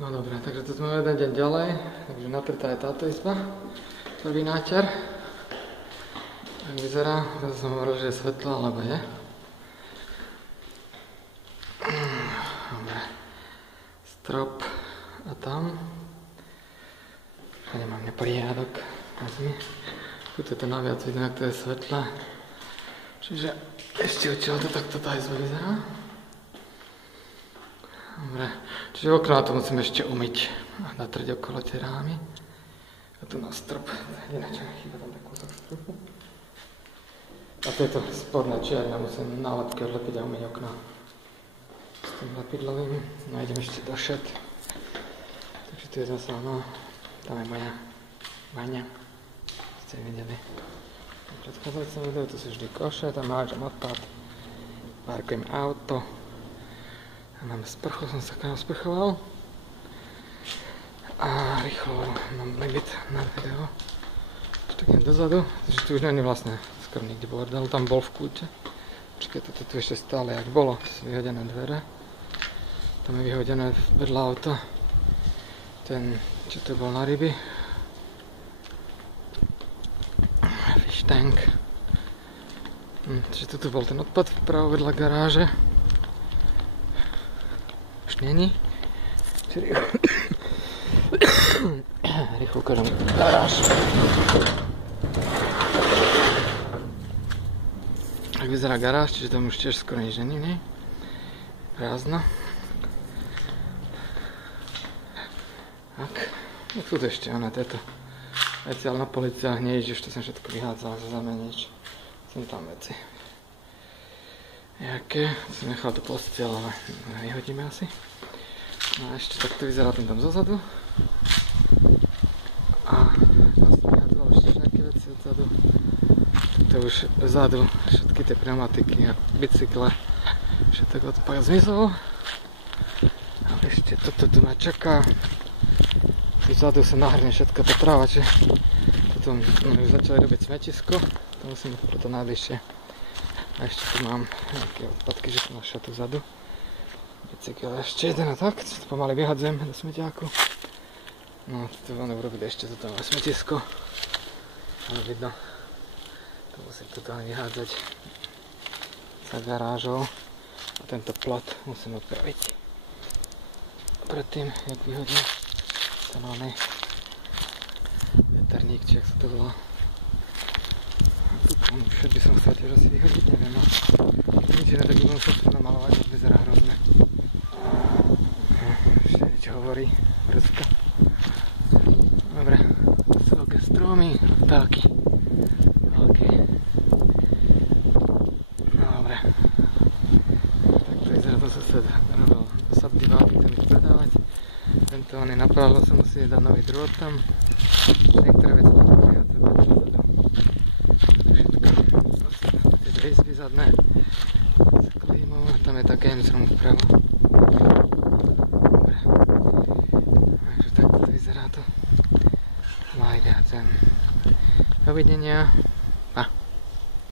No dobré, takže tu sme jeden deň ďalej, takže natrtá je táto izba, prvý náťar. Tak vyzerá, teraz som hovoril, že je svetlo, alebo je. Dobre, strop a tam. Tady mám neporiadok na zemi. Tu je to naviac vidno, jak to je svetlé. Čiže ešte odtiaľ to takto tá izba vyzerá. Dobre, čiže okno na to musím ešte umyť a natrieť okolo tie rámy. A tu na strop, ináč mi chýba tam taký kúsok stropu. A to je to spodné čierne, musím na lepke odlepiť a umyť okno s tým lepidlovým. No idem ešte do šet. Takže tu je zase ono, tam je moja baňa, ste videli. V predchádzajúcom videu tu sú vždy koše, tam mážem odpad, parkujem auto. A mám sprchu, som sa kam sprchoval. A rýchlo mám limit na video. Tak idem dozadu, takže tu už není vlastne skoro nikde bordel, tam bol v kúte. Počkaj, toto tu ešte stále jak bolo, to sú vyhodené dvere. Tam je vyhodené vedľa auta ten, čo to bol na ryby. Fish tank. Takže tu bol ten odpad vpravo vedľa garáže. Už není. Rýchlo ukážem garáž. Tak vyzerá garáž, čiže tam už tiež skoro nič není, nie? Prázdno. Tak. No tu ešte, ona tieto veci, ale na policiách nejíš, že to som všetko vyhádzal, že za mňa nič. Som tam veci. Jaké? Som nechal tu posteľ, ale vyhodíme asi. No a ešte takto vyzerá ten dom zozadu. A vlastne vyhádzal ešte nejaké veci odzadu. To už vzadu, všetky tie pneumatiky a bicykle, všetko odpad zmizol. A ešte toto tu ma čaká. Tu vzadu sa nahrne všetko tá tráva, čiže potom už začali robiť smetisko. To musím preto najbližšie. A ešte tu mám nejaké odpadky, že som našiel tu vzadu. Bicykel ešte jeden a tak, to pomaly vyhadzujem do smetiaku. No, tu ono urobili ešte toto malé smetisko. Ale vidno. To musím totálne vyhádzať za garážou. A tento plot musím opraviť. Predtým, jak vyhodím ten oný veterník, či jak sa to volá. Všet by som chcel tiež asi vyhodiť, neviem, no. Nič iné, tak by som sa to namalovať, to vyzerá hrozné. Ešte niečo hovorí, brzdka. Dobre, sú veľké stromy, vtáky. Veľké. Dobre. Tak to vyzerá, to sused robil subdiváty, ten ich predávať. Tento on je napravil, som musí dať nový drôt tam. Niektoré veci tam vyhadzovať dozadu. Izby zadné s klímou, tam je tá games room vpravo. Dobre. Takže takto to vyzerá to. Like that. Dovidenia.